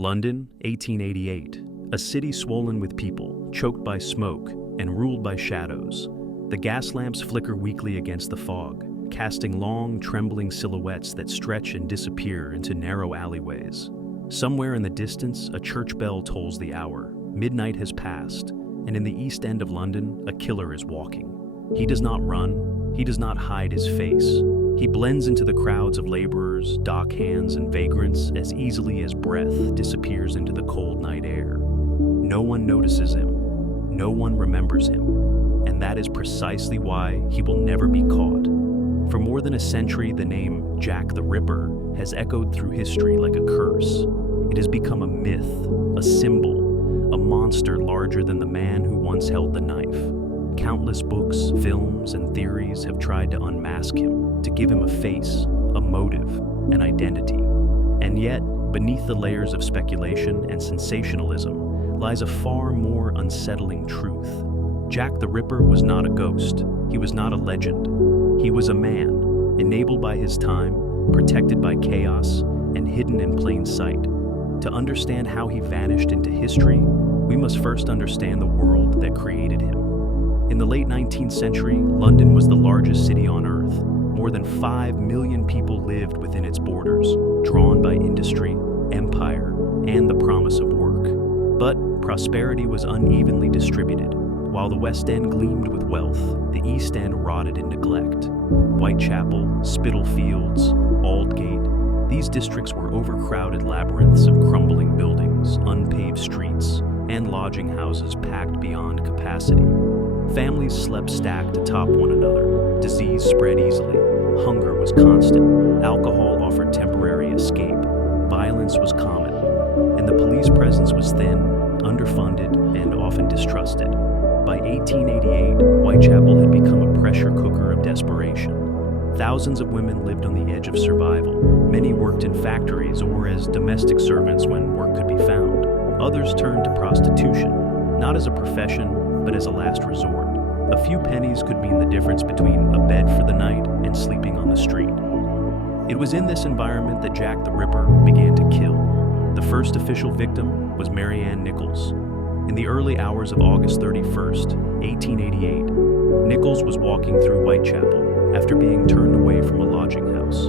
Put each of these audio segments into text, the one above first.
London, 1888. A city swollen with people, choked by smoke, and ruled by shadows. The gas lamps flicker weakly against the fog, casting long, trembling silhouettes that stretch and disappear into narrow alleyways. Somewhere in the distance, a church bell tolls the hour. Midnight has passed, and in the East End of London, a killer is walking. He does not run, he does not hide his face. He blends into the crowds of laborers, dock hands, and vagrants as easily as breath disappears into the cold night air. No one notices him, no one remembers him, and that is precisely why he will never be caught. For more than a century, the name Jack the Ripper has echoed through history like a curse. It has become a myth, a symbol, a monster larger than the man who once held the knife. Countless books, films, and theories have tried to unmask him, to give him a face, a motive, an identity. And yet, beneath the layers of speculation and sensationalism lies a far more unsettling truth. Jack the Ripper was not a ghost. He was not a legend. He was a man, enabled by his time, protected by chaos, and hidden in plain sight. To understand how he vanished into history, we must first understand the world that created him. In the late 19th century, London was the largest city on Earth. More than 5 million people lived within its borders, drawn by industry, empire, and the promise of work. But prosperity was unevenly distributed. While the West End gleamed with wealth, the East End rotted in neglect. Whitechapel, Spitalfields, Aldgate, these districts were overcrowded labyrinths of crumbling buildings, unpaved streets, and lodging houses packed beyond capacity. Families slept stacked atop one another. Disease spread easily. Hunger was constant. Alcohol offered temporary escape. Violence was common. And the police presence was thin, underfunded, and often distrusted. By 1888, Whitechapel had become a pressure cooker of desperation. Thousands of women lived on the edge of survival. Many worked in factories or as domestic servants when work could be found. Others turned to prostitution, not as a profession, but as a last resort. A few pennies could mean the difference between a bed for the night and sleeping on the street. It was in this environment that Jack the Ripper began to kill. The first official victim was Mary Ann Nichols. In the early hours of August 31st, 1888, Nichols was walking through Whitechapel after being turned away from a lodging house.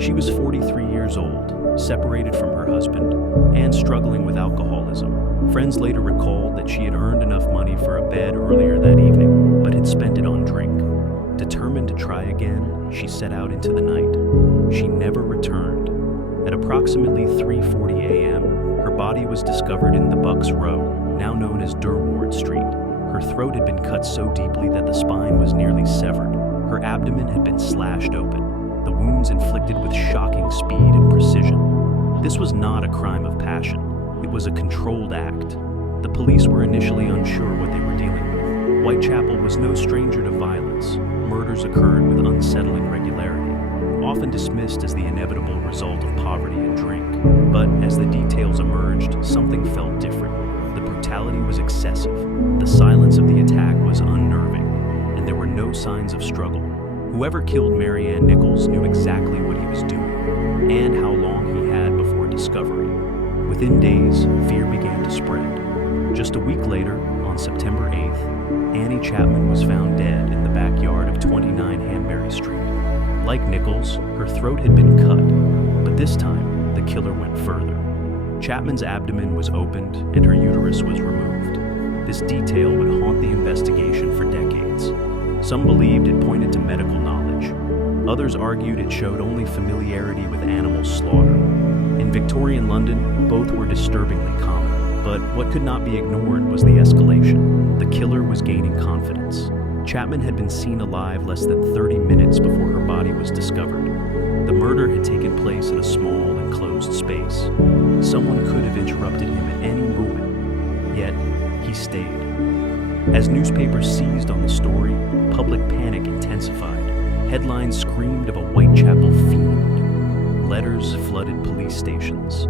She was 43 years old, separated from her husband, and struggling with alcoholism. Friends later recalled that she had earned enough money for a bed earlier that evening, but had spent it on drink. Determined to try again, she set out into the night. She never returned. At approximately 3:40 a.m., her body was discovered in the Bucks Row, now known as Durward Street. Her throat had been cut so deeply that the spine was nearly severed. Her abdomen had been slashed open, the wounds inflicted with shocking speed and precision. This was not a crime of passion. It was a controlled act. The police were initially unsure what they were dealing with. Whitechapel was no stranger to violence. Murders occurred with unsettling regularity, often dismissed as the inevitable result of poverty and drink. But as the details emerged, something felt different. The brutality was excessive. The silence of the attack was unnerving, and there were no signs of struggle. Whoever killed Mary Ann Nichols knew exactly what he was doing, and how long he had before discovery. Within days, fear began to spread. Just a week later, on September 8th, Annie Chapman was found dead in the backyard of 29 Hanbury Street. Like Nichols, her throat had been cut, but this time, the killer went further. Chapman's abdomen was opened and her uterus was removed. This detail would haunt the investigation for decades. Some believed it pointed to medical knowledge. Others argued it showed only familiarity with animal slaughter. In Victorian London, both were disturbingly common, but what could not be ignored was the escalation. The killer was gaining confidence. Chapman had been seen alive less than 30 minutes before her body was discovered. The murder had taken place in a small, enclosed space. Someone could have interrupted him at any moment, yet he stayed. As newspapers seized on the story, public panic intensified. Headlines screamed of a Whitechapel fiend. Letters flooded police stations.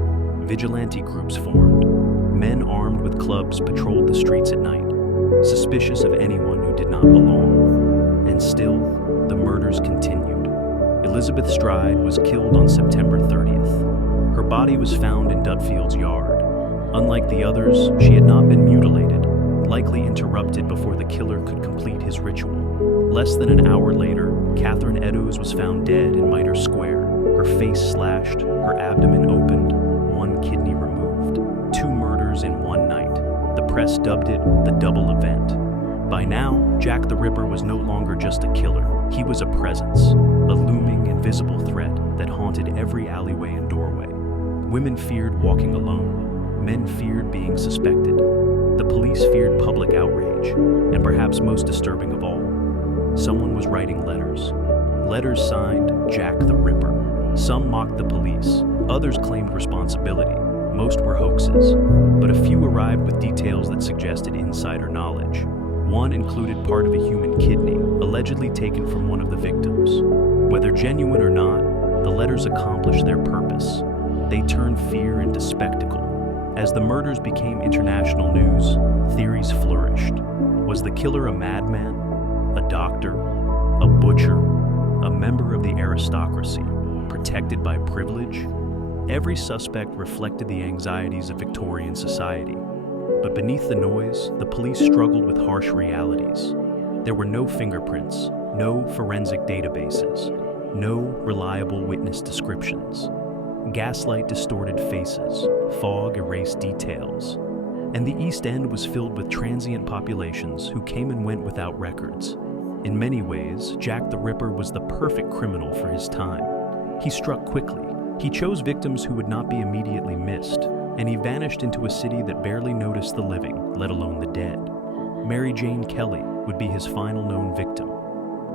Vigilante groups formed. Men armed with clubs patrolled the streets at night, suspicious of anyone who did not belong. And still, the murders continued. Elizabeth Stride was killed on September 30th. Her body was found in Dutfield's yard. Unlike the others, she had not been mutilated, likely interrupted before the killer could complete his ritual. Less than an hour later, Catherine Eddowes was found dead in Mitre Square, her face slashed, her abdomen opened, one kidney removed. 2 murders in one night. The press dubbed it the double event. By now, Jack the Ripper was no longer just a killer. He was a presence, a looming, invisible threat that haunted every alleyway and doorway. Women feared walking alone. Men feared being suspected. The police feared public outrage. And perhaps most disturbing of all, someone was writing letters. Letters signed Jack the Ripper. Some mocked the police. Others claimed responsibility. Most were hoaxes. But a few arrived with details that suggested insider knowledge. One included part of a human kidney, allegedly taken from one of the victims. Whether genuine or not, the letters accomplished their purpose. They turned fear into spectacle. As the murders became international news, theories flourished. Was the killer a madman? A doctor? A butcher? A member of the aristocracy? Protected by privilege? Every suspect reflected the anxieties of Victorian society. But beneath the noise, the police struggled with harsh realities. There were no fingerprints, no forensic databases, no reliable witness descriptions. Gaslight distorted faces, fog erased details, and the East End was filled with transient populations who came and went without records. In many ways, Jack the Ripper was the perfect criminal for his time. He struck quickly. He chose victims who would not be immediately missed, and he vanished into a city that barely noticed the living, let alone the dead. Mary Jane Kelly would be his final known victim.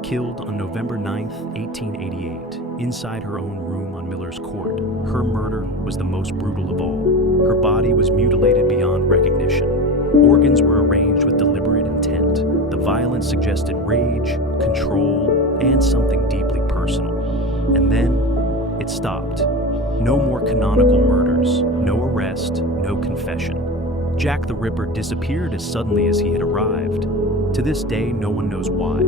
Killed on November 9, 1888, inside her own room on Miller's Court, her murder was the most brutal of all. Her body was mutilated beyond recognition. Organs were arranged with deliberate intent. The violence suggested rage, control, and something deeply personal. And then, it stopped. No more canonical murders, no arrest, no confession. Jack the Ripper disappeared as suddenly as he had arrived. To this day, no one knows why.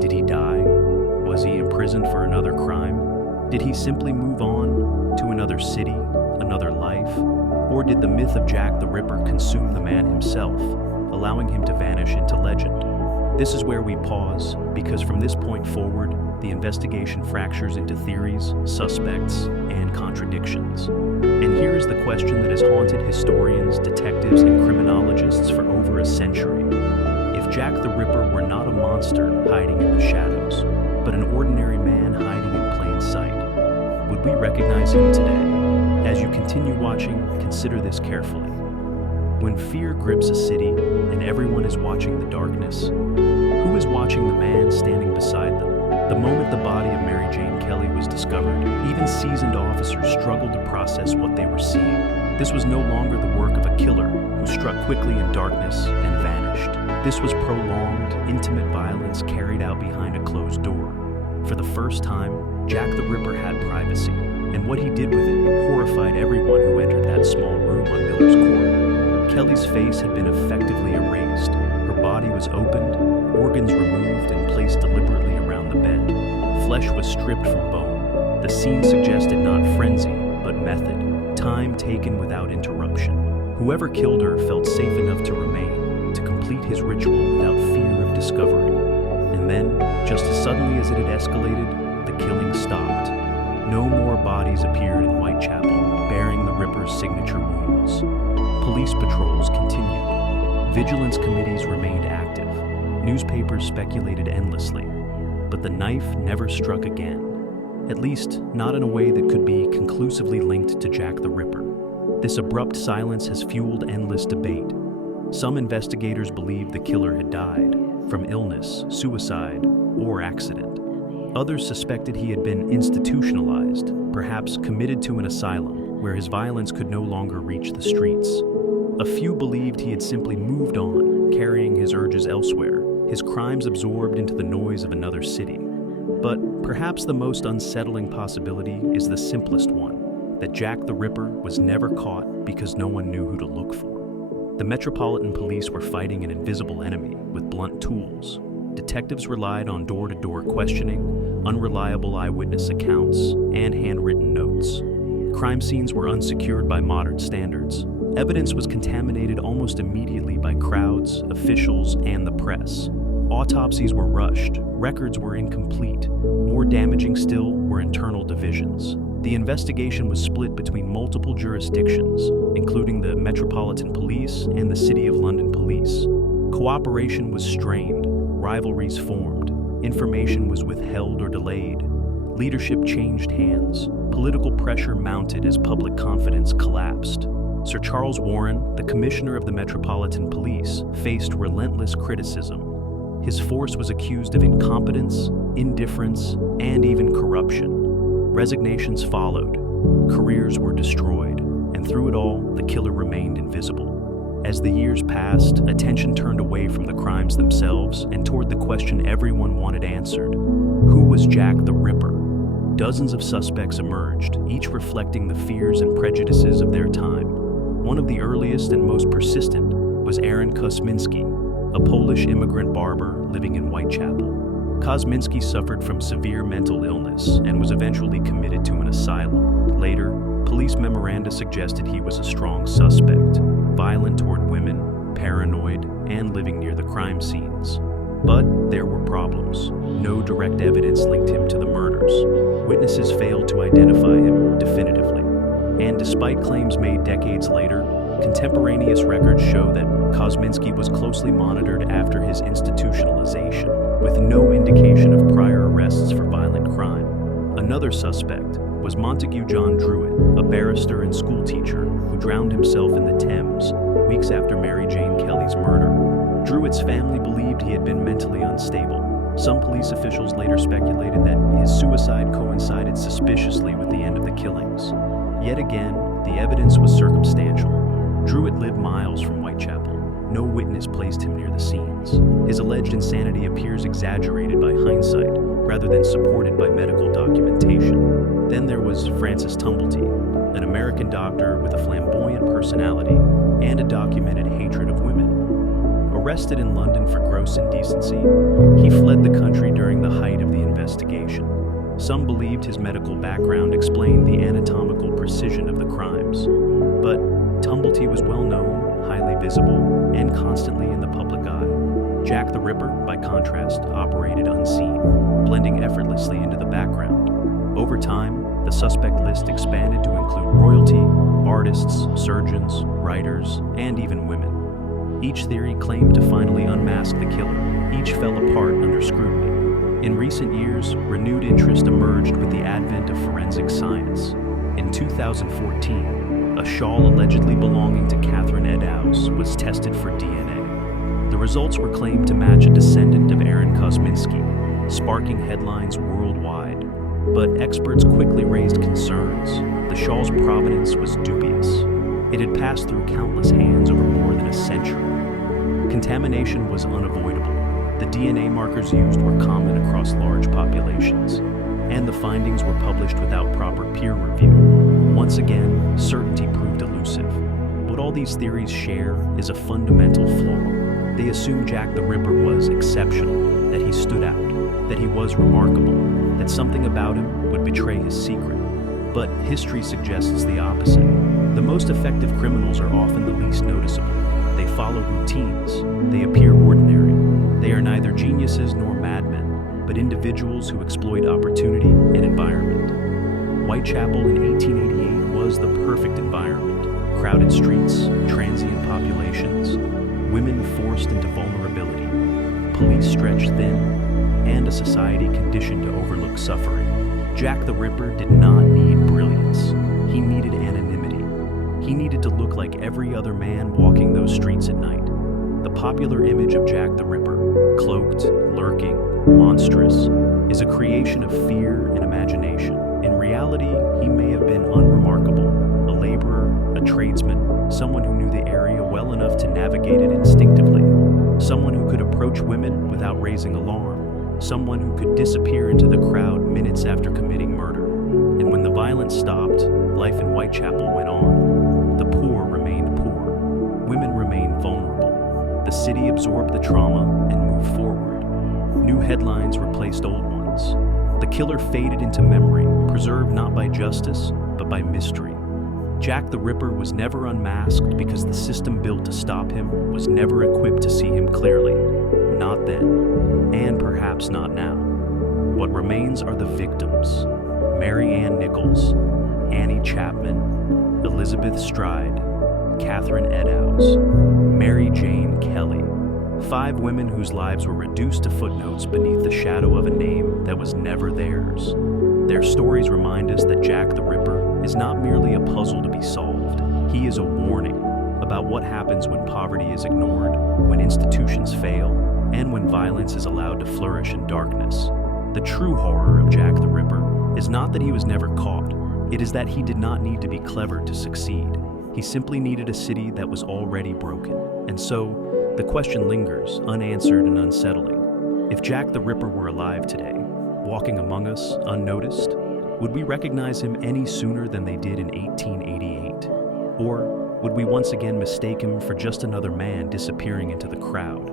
Did he die? Was he imprisoned for another crime? Did he simply move on to another city, another life? Or did the myth of Jack the Ripper consume the man himself, allowing him to vanish into legend? This is where we pause, because from this point forward, the investigation fractures into theories, suspects, and contradictions. And here is the question that has haunted historians, detectives, and criminologists for over a century. If Jack the Ripper were not a monster hiding in the shadows, but an ordinary man hiding in plain sight, would we recognize him today? As you continue watching, consider this carefully. When fear grips a city and everyone is watching the darkness, who is watching the man standing beside them? The moment the body of Mary Jane Kelly was discovered, even seasoned officers struggled to process what they were seeing. This was no longer the work of a killer who struck quickly in darkness and vanished. This was prolonged, intimate violence carried out behind a closed door. For the first time, Jack the Ripper had privacy, and what he did with it horrified everyone who entered that small room on Miller's Court. Kelly's face had been effectively erased. Her body was opened, organs removed and placed deliberately around the bed. Flesh was stripped from bone. The scene suggested not frenzy, but method, time taken without interruption. Whoever killed her felt safe enough to remain, to complete his ritual without fear of discovery. And then, just as suddenly as it had escalated, the killing stopped. No more bodies appeared in Whitechapel, bearing the Ripper's signature wounds. Police patrols continued. Vigilance committees remained active. Newspapers speculated endlessly. But the knife never struck again. At least, not in a way that could be conclusively linked to Jack the Ripper. This abrupt silence has fueled endless debate. Some investigators believe the killer had died, from illness, suicide, or accident. Others suspected he had been institutionalized, perhaps committed to an asylum, where his violence could no longer reach the streets. A few believed he had simply moved on, carrying his urges elsewhere, his crimes absorbed into the noise of another city. But perhaps the most unsettling possibility is the simplest one, that Jack the Ripper was never caught because no one knew who to look for. The Metropolitan Police were fighting an invisible enemy with blunt tools. Detectives relied on door-to-door questioning, unreliable eyewitness accounts, and handwritten notes. Crime scenes were unsecured by modern standards. Evidence was contaminated almost immediately by crowds, officials, and the press. Autopsies were rushed, records were incomplete. More damaging still were internal divisions. The investigation was split between multiple jurisdictions, including the Metropolitan Police and the City of London Police. Cooperation was strained, rivalries formed, information was withheld or delayed. Leadership changed hands, political pressure mounted as public confidence collapsed. Sir Charles Warren, the Commissioner of the Metropolitan Police, faced relentless criticism. His force was accused of incompetence, indifference, and even corruption. Resignations followed, careers were destroyed, and through it all, the killer remained invisible. As the years passed, attention turned away from the crimes themselves and toward the question everyone wanted answered: who was Jack the Ripper? Dozens of suspects emerged, each reflecting the fears and prejudices of their time. One of the earliest and most persistent was Aaron Kosminski, a Polish immigrant barber living in Whitechapel. Kosminski suffered from severe mental illness and was eventually committed to an asylum. Later, police memoranda suggested he was a strong suspect, violent toward women, paranoid, and living near the crime scenes. But there were problems. No direct evidence linked him to the murders. Witnesses failed to identify him definitively. And despite claims made decades later, contemporaneous records show that Kosminski was closely monitored after his institutionalization, with no indication of prior arrests for violent crime. Another suspect was Montague John Druitt, a barrister and schoolteacher who drowned himself in the Thames weeks after Mary Jane Kelly's murder. Druitt's family believed he had been mentally unstable. Some police officials later speculated that his suicide coincided suspiciously with the end of the killings. Yet again, the evidence was circumstantial. Druitt lived miles from Whitechapel. No witness placed him near the scenes. His alleged insanity appears exaggerated by hindsight, rather than supported by medical documentation. Then there was Francis Tumblety, an American doctor with a flamboyant personality and a documented hatred of women. Arrested in London for gross indecency, he fled the country during the height of the investigation. Some believed his medical background explained the anatomical precision of the crimes. But Tumblety was well known, highly visible, and constantly in the public eye. Jack the Ripper, by contrast, operated unseen, blending effortlessly into the background. Over time, the suspect list expanded to include royalty, artists, surgeons, writers, and even women. Each theory claimed to finally unmask the killer. Each fell apart under scrutiny. In recent years, renewed interest emerged with the advent of forensic science. In 2014, a shawl allegedly belonging to Catherine Eddowes was tested for DNA. The results were claimed to match a descendant of Aaron Kosminski, sparking headlines worldwide. But experts quickly raised concerns. The shawl's provenance was dubious. It had passed through countless hands over more than a century. Contamination was unavoidable. The DNA markers used were common across large populations, and the findings were published without proper peer review. Once again, certainty proved elusive. What all these theories share is a fundamental flaw. They assume Jack the Ripper was exceptional, that he stood out, that he was remarkable, that something about him would betray his secret. But history suggests the opposite. The most effective criminals are often the least noticeable. They follow routines. They appear ordinary. They are neither geniuses nor madmen, but individuals who exploit opportunity and environment. Whitechapel in 1888 was the perfect environment. Crowded streets, transient populations, women forced into vulnerability, police stretched thin, and a society conditioned to overlook suffering. Jack the Ripper did not need brilliance. He needed anonymity. He needed to look like every other man walking those streets at night. The popular image of Jack the Ripper, cloaked, lurking, monstrous, is a creation of fear and imagination. In reality, he may have been unremarkable, a laborer, a tradesman, someone who knew the area well enough to navigate it instinctively, someone who could approach women without raising alarm, someone who could disappear into the crowd minutes after committing murder. And when the violence stopped, life in Whitechapel went on. The poor remained poor. Women remained vulnerable. The city absorbed the trauma and moved forward. New headlines replaced old ones. The killer faded into memory, preserved not by justice, but by mystery. Jack the Ripper was never unmasked because the system built to stop him was never equipped to see him clearly. Not then, and perhaps not now. What remains are the victims: Mary Ann Nichols, Annie Chapman, Elizabeth Stride, Catherine Eddowes, Mary Jane Kelly. 5 women whose lives were reduced to footnotes beneath the shadow of a name that was never theirs. Their stories remind us that Jack the Ripper is not merely a puzzle to be solved. He is a warning about what happens when poverty is ignored, when institutions fail, and when violence is allowed to flourish in darkness. The true horror of Jack the Ripper is not that he was never caught. It is that he did not need to be clever to succeed. He simply needed a city that was already broken. And so, the question lingers, unanswered and unsettling. If Jack the Ripper were alive today, walking among us, unnoticed, would we recognize him any sooner than they did in 1888? Or would we once again mistake him for just another man disappearing into the crowd?